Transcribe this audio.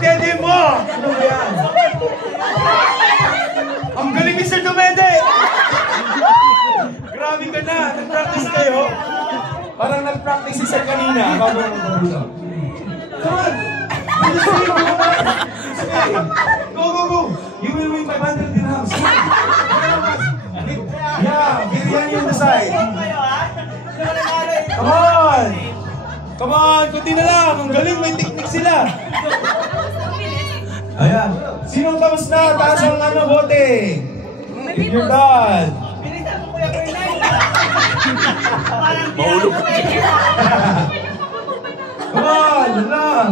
dede mo! Ano ba yan? Ang galing ni Sir Dumede! Grabe ka na! Nag-practice kayo? Parang nag-practice si Sir kanina. Bago mo dito. Come on! Go, go, go! You will win 500 dirhams. Yeah, biryani on the side. Come on! Come on! Kunti na lang! Ang galing! May technique sila! Ayan. Sinong tapos na? Taas ang bote. If you're done. Mahulog. Come on! Yun lang!